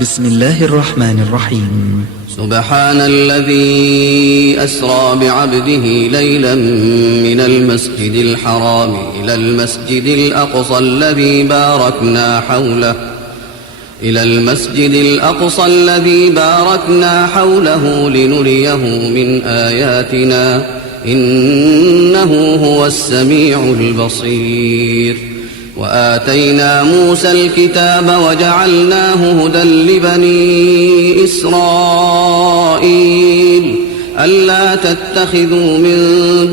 بسم الله الرحمن الرحيم. سبحان الذي أسرى بعبده ليلا من المسجد الحرام إلى المسجد الأقصى الذي باركنا حوله لنريه من آياتنا إنه هو السميع البصير. وآتينا موسى الكتاب وجعلناه هدى لبني إسرائيل ألا تتخذوا من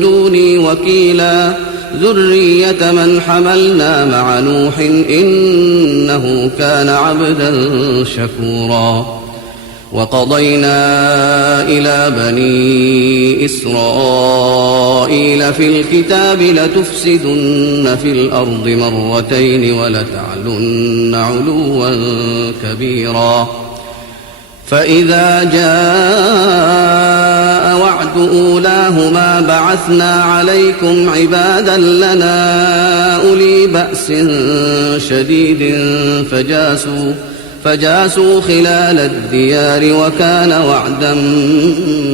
دوني وكيلا ذرية من حملنا مع نوح إنه كان عبدا شكورا. وقضينا إلى بني إسرائيل في الكتاب لتفسدن في الأرض مرتين ولتعلن علوا كبيرا. فإذا جاء وعد أولاهما بعثنا عليكم عبادا لنا أولي بأس شديد فجاسوا خلال الديار وكان وعدا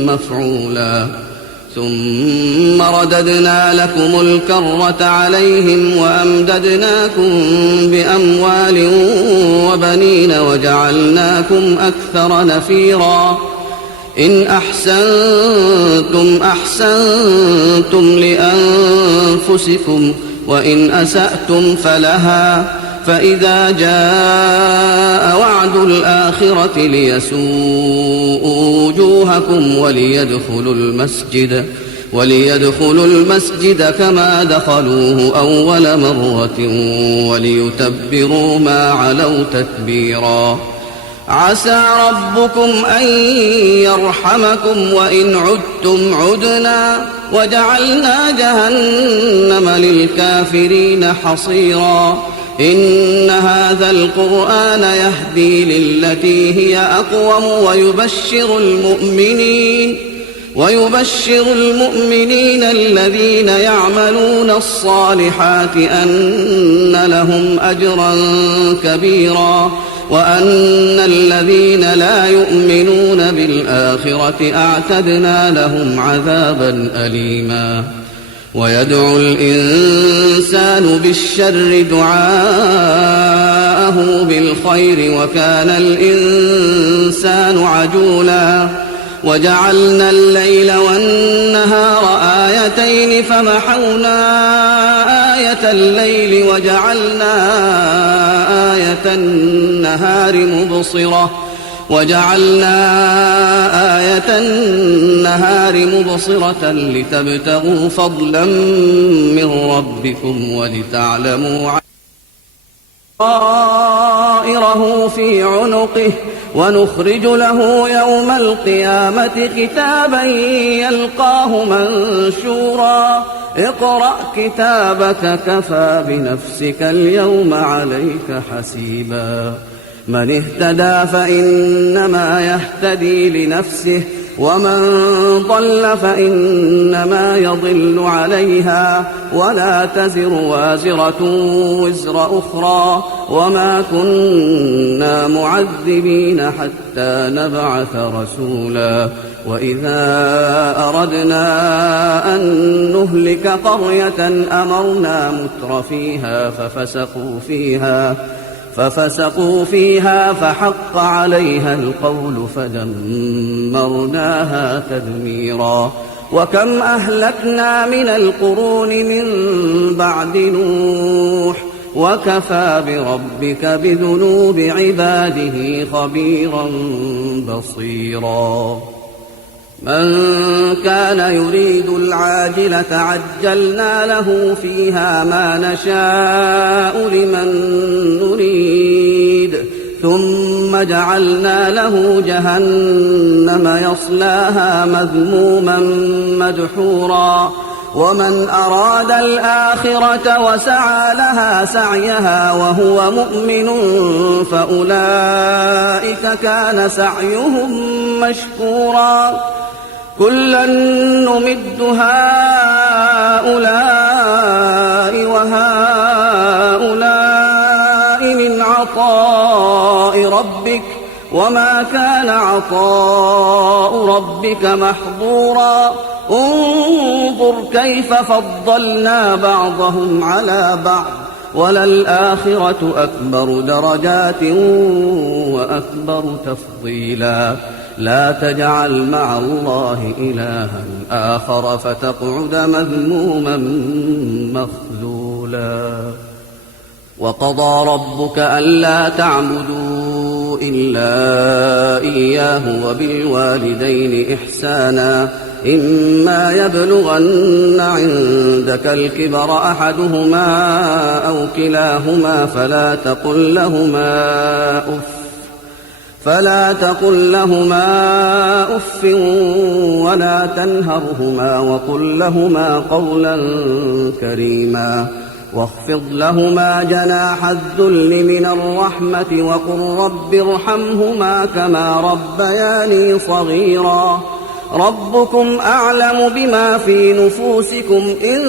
مفعولا. ثم رددنا لكم الكرة عليهم وأمددناكم بأموال وبنين وجعلناكم أكثر نفيرا. إن أحسنتم أحسنتم لأنفسكم وإن أسأتم فلها. فإذا جاء وعد الآخرة ليسوءوا وجوهكم وليدخلوا المسجد كما دخلوه أول مرة وليتبروا ما علوا تتبيرا. عسى ربكم أن يرحمكم وإن عدتم عدنا وجعلنا جهنم للكافرين حصيرا. إن هذا القرآن يهدي للتي هي أقوم ويبشر المؤمنين الذين يعملون الصالحات أن لهم أجرا كبيرا وأن الذين لا يؤمنون بالآخرة أعتدنا لهم عذابا أليما. ويدعو الإنسان بالشر دعاءه بالخير وكان الإنسان عجولا. وجعلنا الليل والنهار آيتين فمحونا آية الليل وجعلنا آية النهار مبصرة لتبتغوا فضلا من ربكم ولتعلموا طائره في عنقه ونخرج له يوم القيامة كتابا يلقاه منشورا. اقرأ كتابك كفى بنفسك اليوم عليك حسيبا. من اهتدى فإنما يهتدي لنفسه ومن ضل فإنما يضل عليها ولا تزر وازرة وزر أخرى وما كنا معذبين حتى نبعث رسولا. وإذا أردنا أن نهلك قرية أمرنا متر فيها ففسقوا فيها فحق عليها القول فدمرناها تدميرا. وكم أهلكنا من القرون من بعد نوح وكفى بربك بذنوب عباده خبيرا بصيرا. من كان يريد العاجلة عجلنا له فيها ما نشاء لمن نريد ثم جعلنا له جهنم يصلاها مذموما مدحورا. ومن أراد الآخرة وسعى لها سعيها وهو مؤمن فأولئك كان سعيهم مشكورا. كلا نمد هؤلاء وهؤلاء من عطاء ربك وما كان عطاء ربك محظورا انظر كيف فضلنا بعضهم على بعض وللآخرة أكبر درجات وأكبر تفضيلا لا تجعل مع الله إلها آخر فتقعد مذموما مخذولا وقضى ربك ألا تعبدوا إلا إياه وبالوالدين إحسانا إما يبلغن عندك الكبر أحدهما أو كلاهما فلا تقل لهما أف ولا تنهرهما وقل لهما قولا كريما واخفض لهما جناح الذل من الرحمة وقل رب ارحمهما كما ربياني صغيرا ربكم أعلم بما في نفوسكم إن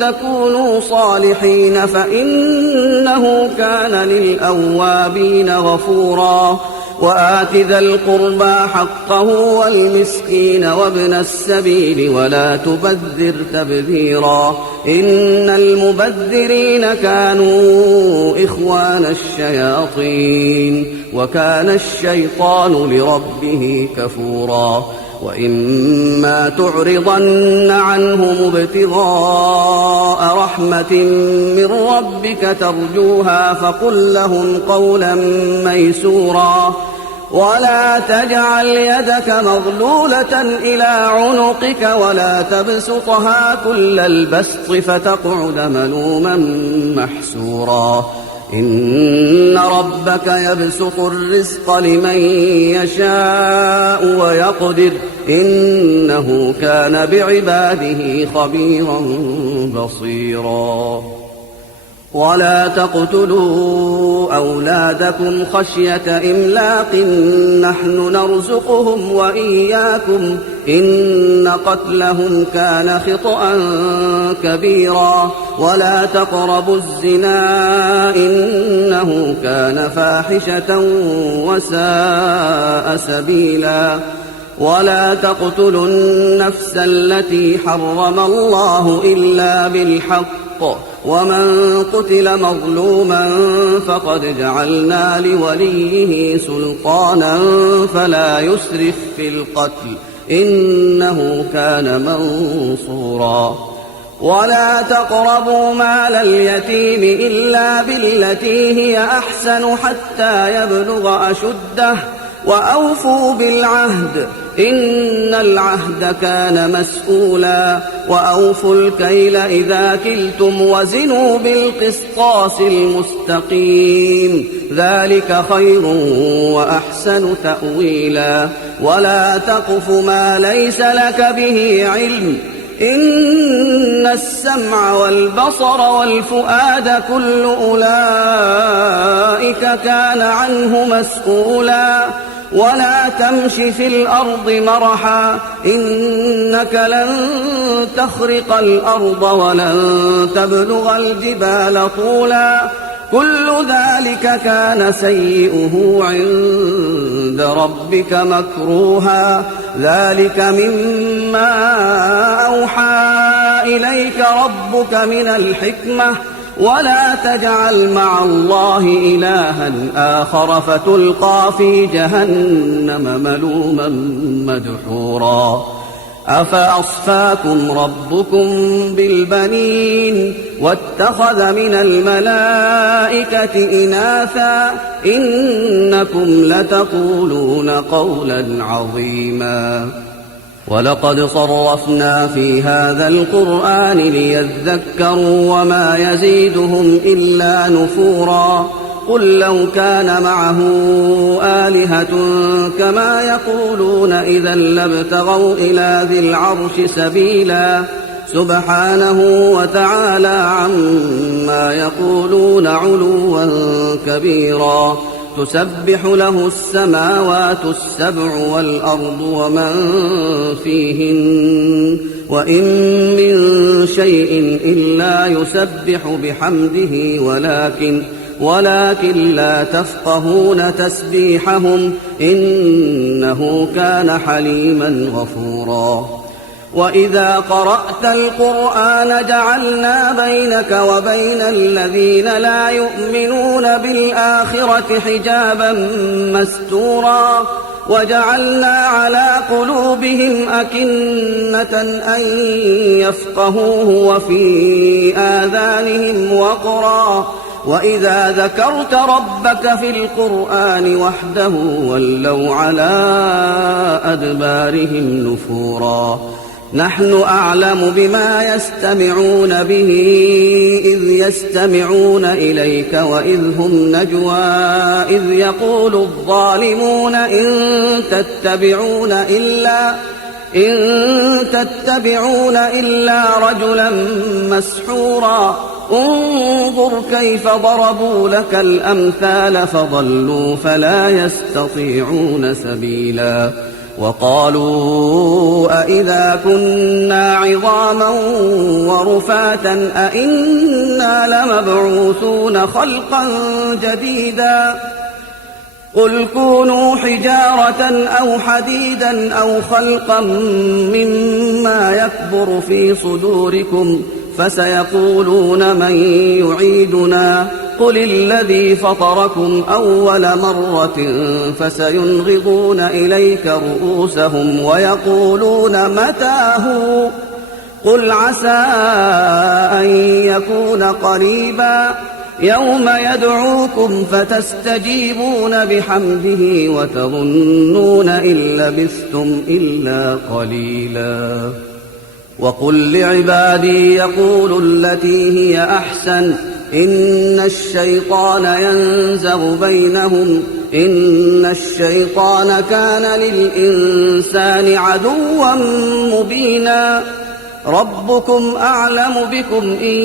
تكونوا صالحين فإنه كان للأوابين غفورا وآت ذا القربى حقه والمسكين وابن السبيل ولا تبذر تبذيرا إن المبذرين كانوا إخوان الشياطين وكان الشيطان لربه كفورا وإما تعرضن عنهم ابتغاء رحمة من ربك ترجوها فقل لهم قولا ميسورا ولا تجعل يدك مغلولة إلى عنقك ولا تبسطها كل البسط فتقعد ملوما محسورا إن ربك يبسط الرزق لمن يشاء ويقدر إنه كان بعباده خبيرا بصيرا ولا تقتلوا أولادكم خشية إملاق نحن نرزقهم وإياكم إن قتلهم كان خطأ كبيرا ولا تقربوا الزنا إنه كان فاحشة وساء سبيلا ولا تقتلوا النفس التي حرم الله إلا بالحق ومن قتل مظلوما فقد جعلنا لوليه سلطانا فلا يسرف في القتل إنه كان منصورا ولا تقربوا مال اليتيم إلا بالتي هي أحسن حتى يبلغ أشده وأوفوا بالعهد إن العهد كان مسؤولا وأوفوا الكيل إذا كلتم وزنوا بالقسطاس المستقيم ذلك خير وأحسن تأويلا ولا تقف ما ليس لك به علم إن السمع والبصر والفؤاد كل أولئك كان عنه مسؤولا ولا تمش في الأرض مرحا إنك لن تخرق الأرض ولن تبلغ الجبال طولا كل ذلك كان سيئه عند ربك مكروها ذلك مما أوحى إليك ربك من الحكمة ولا تجعل مع الله إلها آخر فتلقى في جهنم ملوما مدحورا أفأصفاكم ربكم بالبنين واتخذ من الملائكة إناثا إنكم لتقولون قولا عظيما ولقد صرفنا في هذا القرآن ليذكروا وما يزيدهم إلا نفورا قل لو كان معه آلهة كما يقولون إذا لابتغوا إلى ذي العرش سبيلا سبحانه وتعالى عما يقولون علوا كبيرا تسبح له السماوات السبع والأرض ومن فيهن وإن من شيء إلا يسبح بحمده ولكن لا تفقهون تسبيحهم إنه كان حليما غفورا وإذا قرأت القرآن جعلنا بينك وبين الذين لا يؤمنون بالآخرة حجابا مستورا وجعلنا على قلوبهم أكنة أن يفقهوه وفي آذانهم وقرا وإذا ذكرت ربك في القرآن وحده ولوا على أدبارهم نفورا نحن أعلم بما يستمعون به إذ يستمعون إليك وإذ هم نجوى إذ يقول الظالمون إن تتبعون إلا رجلا مسحورا انظر كيف ضربوا لك الأمثال فضلوا فلا يستطيعون سبيلا وقالوا أئذا كنا عظاما ورفاتا أئنا لمبعوثون خلقا جديدا قل كونوا حجارة أو حديدا أو خلقا مما يكبر في صدوركم فسيقولون من يعيدنا قل الذي فطركم أول مرة فسينغضون إليك رؤوسهم ويقولون متى هو قل عسى أن يكون قريبا يوم يدعوكم فتستجيبون بحمده وتظنون إن لبثتم إلا قليلا وقل لعبادي يقولوا التي هي أحسن إن الشيطان ينزغ بينهم إن الشيطان كان للإنسان عدوا مبينا ربكم أعلم بكم إن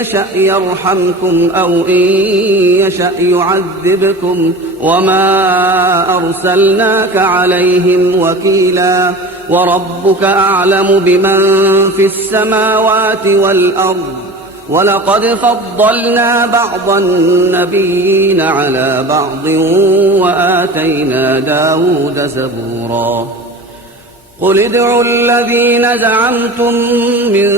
يشأ يرحمكم أو إن يشأ يعذبكم وما أرسلناك عليهم وكيلا وربك أعلم بمن في السماوات والأرض ولقد فضلنا بعض النبيين على بعض وآتينا داود زبورا قل ادعوا الذين زعمتم من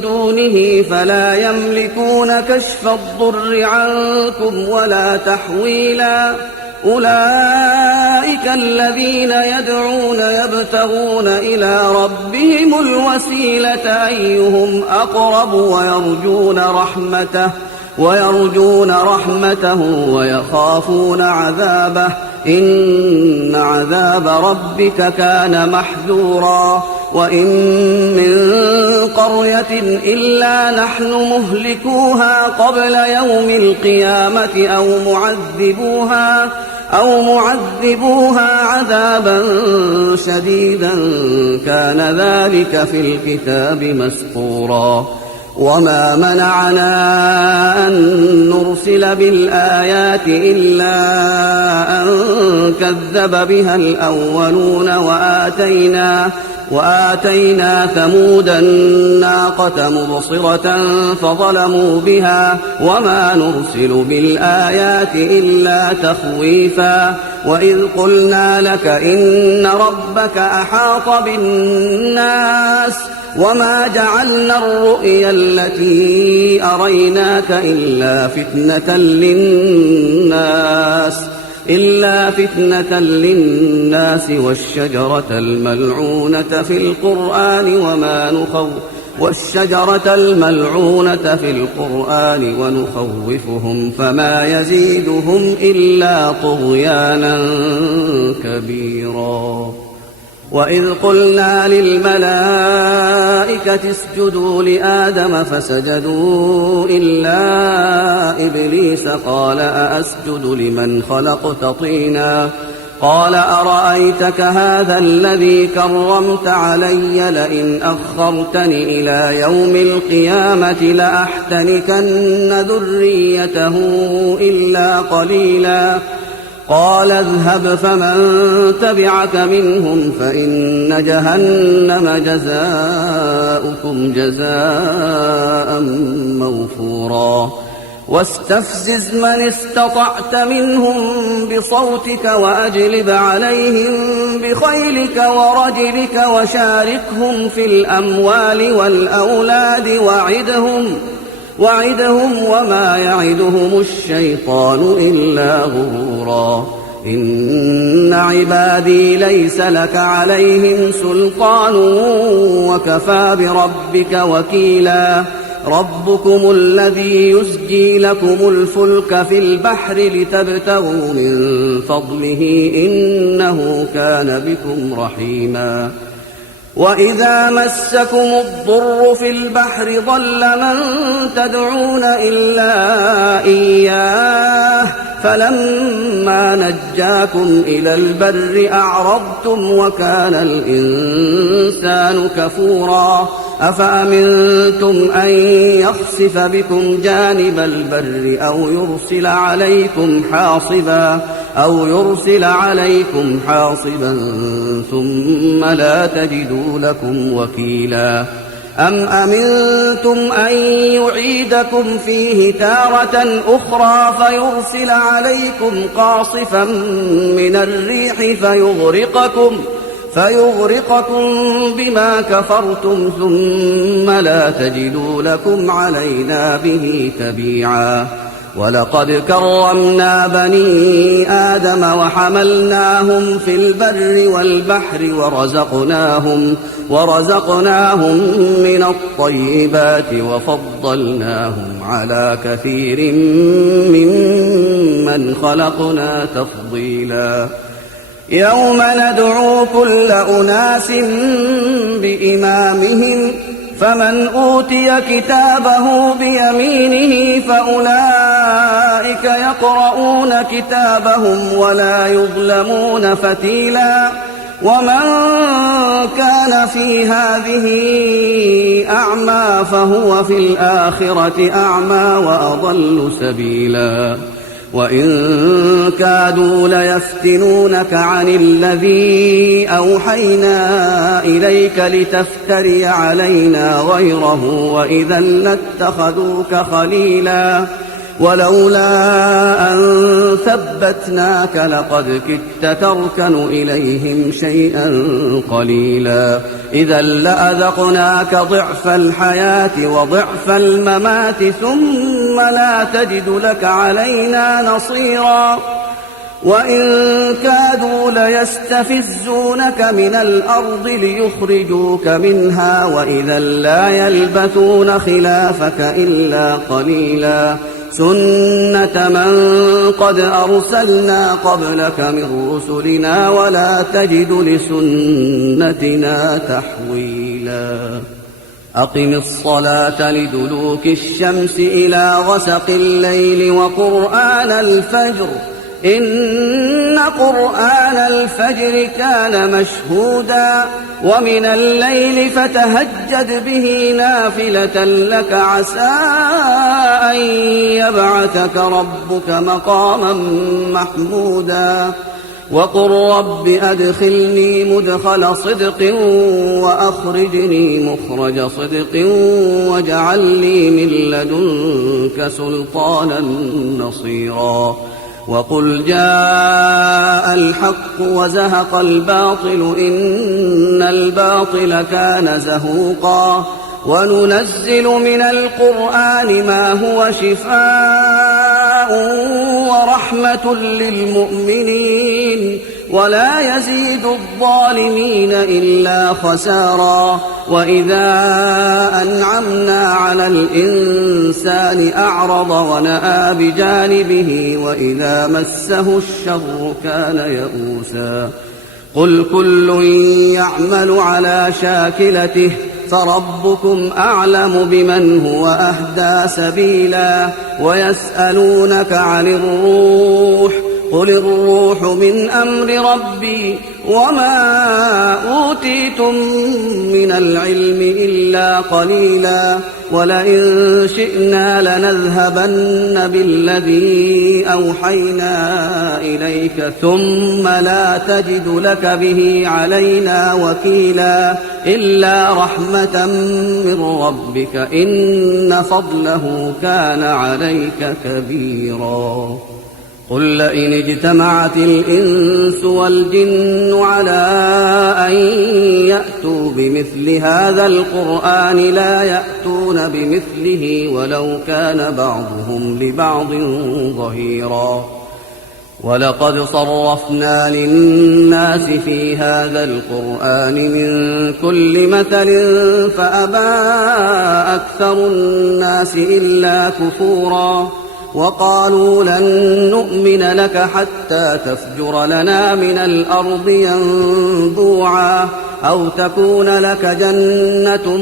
دونه فلا يملكون كشف الضر عنكم ولا تحويلا أولئك الذين يدعون يبتغون إلى ربهم الوسيلة أيهم أقرب ويرجون رحمته ويخافون عذابه إن عذاب ربك كان محذورا وإن من قرية إلا نحن مهلكوها قبل يوم القيامة أو معذبوها عذابا شديدا كان ذلك في الكتاب مسطورا وما منعنا أن نرسل بالآيات إلا أن كذب بها الأولون وآتينا ثمود الناقة مبصرة فظلموا بها وما نرسل بالآيات إلا تخويفا وإذ قلنا لك إن ربك أحاط بالناس وما جعلنا الرؤيا التي أريناك إلا فتنة للناس والشجرة الملعونة في القرآن ونخوفهم فما يزيدهم إلا طغيانا كبيرا وإذ قلنا للملائكة اسجدوا لآدم فسجدوا إلا إبليس قال أأسجد لمن خلقت طينا قال أرأيتك هذا الذي كرمت علي لئن أخرتني إلى يوم القيامة لأحتنكن ذريته إلا قليلا قال اذهب فمن تبعك منهم فإن جهنم جزاؤكم جزاء موفورا واستفزز من استطعت منهم بصوتك وأجلب عليهم بخيلك ورجلك وشاركهم في الأموال والأولاد وعدهم وما يعدهم الشيطان إلا غرورا إن عبادي ليس لك عليهم سلطان وكفى بربك وكيلا ربكم الذي يزجي لكم الفلك في البحر لتبتغوا من فضله إنه كان بكم رحيما وإذا مسكم الضر في البحر ضل من تدعون إلا إياه فلما نجاكم إلى البر أعرضتم وكان الإنسان كفورا أفأمنتم أن يخسف بكم جانب البر أو يرسل عليكم حاصبا ثم لا تجدوا لكم وكيلا أم أمنتم أن يعيدكم فيه تارة أخرى فيرسل عليكم قاصفا من الريح فيغرقكم بما كفرتم ثم لا تجدوا لكم علينا به تبيعا ولقد كرمنا بني آدم وحملناهم في البر والبحر ورزقناهم من الطيبات وفضلناهم على كثير ممن خلقنا تفضيلا يوم ندعو كل أناس بإمامهم فمن أوتي كتابه بيمينه فأولئك يقرؤون كتابهم ولا يظلمون فتيلا ومن كان في هذه أعمى فهو في الآخرة أعمى وأضل سبيلا وإن كادوا ليفتنونك عن الذي أوحينا إليك لتفتري علينا غيره وإذا لاتخذوك خليلا ولولا أن ثبتناك لقد كدت تركن إليهم شيئا قليلا إذا لأذقناك ضعف الحياة وضعف الممات ثم لا تجد لك علينا نصيرا وإن كادوا ليستفزونك من الأرض ليخرجوك منها وإذا لا يلبثون خلافك إلا قليلا سنة من قد أرسلنا قبلك من رسلنا ولا تجد لسنتنا تحويلا أقم الصلاة لدلوك الشمس إلى غسق الليل وقرآن الفجر إن قرآن الفجر كان مشهودا ومن الليل فتهجد به نافلة لك عسى أن يبعثك ربك مقاما محمودا وقل رب أدخلني مدخل صدق وأخرجني مخرج صدق واجعل لي من لدنك سلطانا نصيرا وقل جاء الحق وزهق الباطل إن الباطل كان زهوقا وننزل من القرآن ما هو شفاء ورحمة للمؤمنين ولا يزيد الظالمين إلا خسارا وإذا أنعمنا على الإنسان أعرض ونأى بجانبه وإذا مسه الشر كان يئوسا قل كل يعمل على شاكلته فربكم أعلم بمن هو أهدى سبيلا ويسألونك عن الروح قل الروح من أمر ربي وما أوتيتم من العلم إلا قليلا ولئن شئنا لنذهبن بالذي أوحينا إليك ثم لا تجد لك به علينا وكيلا إلا رحمة من ربك إن فضله كان عليك كبيرا قل لئن اجتمعت الإنس والجن على أن يأتوا بمثل هذا القرآن لا يأتون بمثله ولو كان بعضهم لبعض ظهيرا ولقد صرفنا للناس في هذا القرآن من كل مثل فأبى أكثر الناس إلا كفورا وقالوا لن نؤمن لك حتى تفجر لنا من الأرض ينبوعا أو تكون لك جنة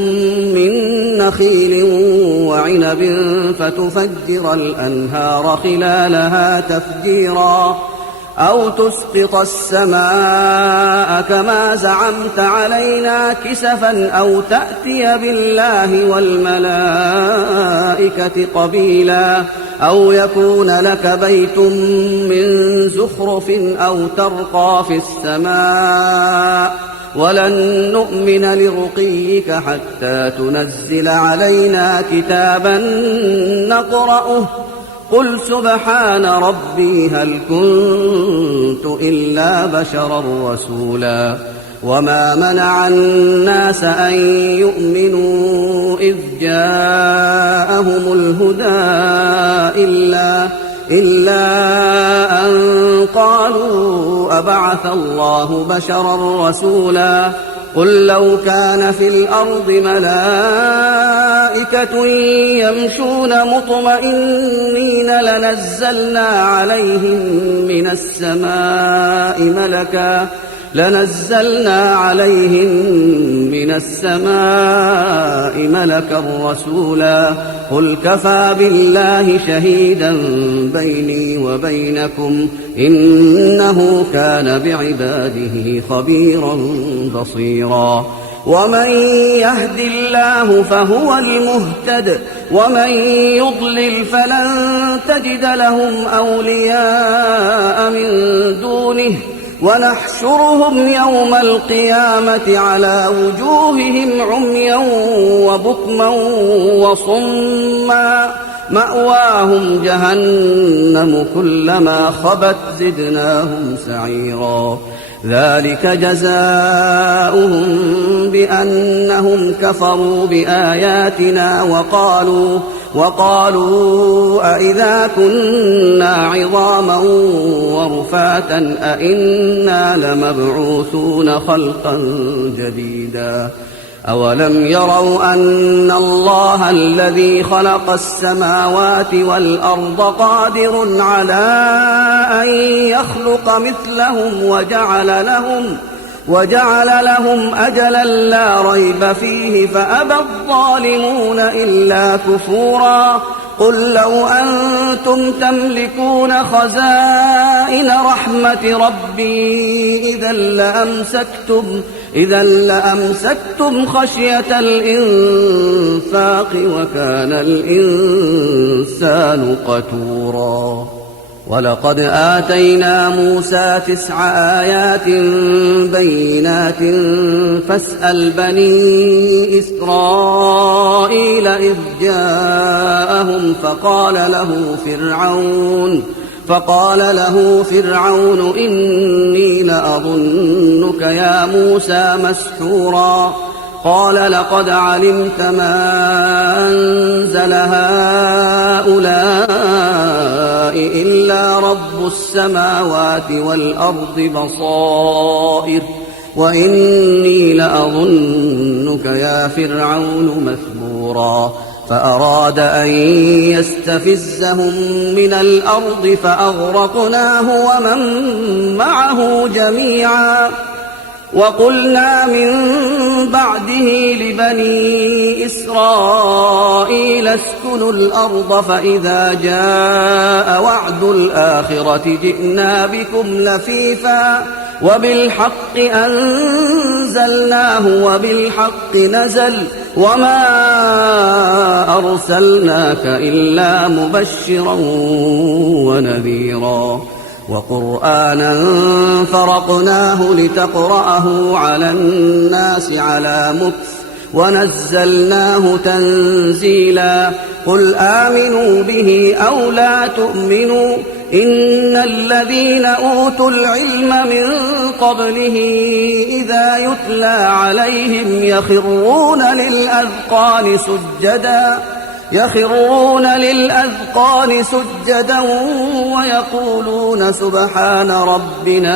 من نخيل وعنب فتفجر الأنهار خلالها تفجيرا أو تسقط السماء كما زعمت علينا كسفا أو تأتي بالله والملائكة قبيلا أو يكون لك بيت من زخرف أو ترقى في السماء ولن نؤمن لرقيك حتى تنزل علينا كتابا نقرأه قل سبحان ربي هل كنت إلا بشرا رسولا وما منع الناس أن يؤمنوا إذ جاءهم الهدى إلا أن قالوا أبعث الله بشرا رسولا قل لو كان في الأرض ملائكة يمشون مطمئنين لنزلنا عليهم من السماء ملكا رسولا قل كفى بالله شهيدا بيني وبينكم إنه كان بعباده خبيرا بصيرا ومن يهد الله فهو المهتد ومن يضلل فلن تجد لهم أولياء من دونه ونحشرهم يوم القيامة على وجوههم عميا وبكما وصما مأواهم جهنم كلما خبت زدناهم سعيرا ذلك جزاؤهم بأنهم كفروا بآياتنا وقالوا أئذا كنا عظاما ورفاتا أئنا لمبعوثون خلقا جديدا أولم يروا أن الله الذي خلق السماوات والأرض قادر على أن يخلق مثلهم وجعل لهم أجلا لا ريب فيه فأبى الظالمون إلا كفورا قل لو أنتم تملكون خزائن رحمة ربي إذا لأمسكتم خشية الإنفاق وكان الإنسان قتورا ولقد آتينا موسى 9 آيات بينات فاسأل بني إسرائيل إذ جاءهم فقال له فرعون إني لأظنك يا موسى مسحورا قال لقد علمت ما أنزل هؤلاء إلا رب السماوات والأرض بصائر وإني لأظنك يا فرعون مثبورا فأراد أن يستفزهم من الأرض فأغرقناه ومن معه جميعا وقلنا من بعده لبني إسرائيل اسكنوا الأرض فإذا جاء وعد الآخرة جئنا بكم لفيفا وبالحق أنزلناه وبالحق نزل وما أرسلناك إلا مبشرا ونذيرا وقرآنا فرقناه لتقرأه على الناس على مكث ونزلناه تنزيلا قل آمنوا به أو لا تؤمنوا إن الذين أوتوا العلم من قبله إذا يتلى عليهم يخرون للأذقان سجدا ويقولون سبحان ربنا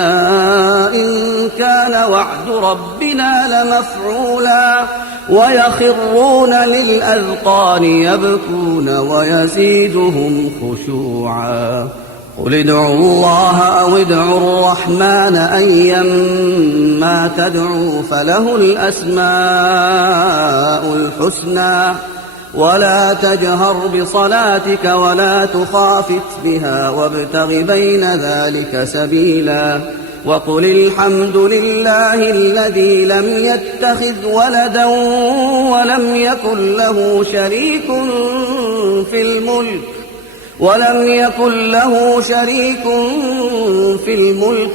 إن كان وعد ربنا لمفعولا ويخرون للأذقان يبكون ويزيدهم خشوعا قل ادعوا الله أو ادعوا الرحمن أيما تدعوا فله الأسماء الحسنى ولا تجهر بصلاتك ولا تخافت بها وابتغ بين ذلك سبيلا وقل الحمد لله الذي لم يتخذ ولدا ولم يكن له شريك في الملك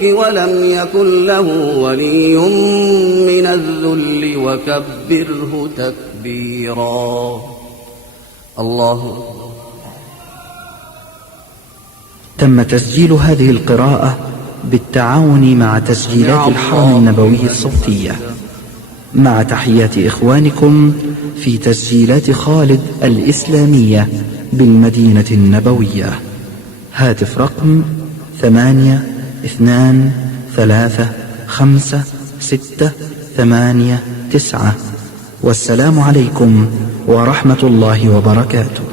ولم يكن له ولي من الذل وكبره تكبيرا الله. تم تسجيل هذه القراءة بالتعاون مع تسجيلات الحرم النبوي الصوتية مع تحيات إخوانكم في تسجيلات خالد الإسلامية بالمدينة النبوية. هاتف رقم 82355689. والسلام عليكم ورحمة الله وبركاته.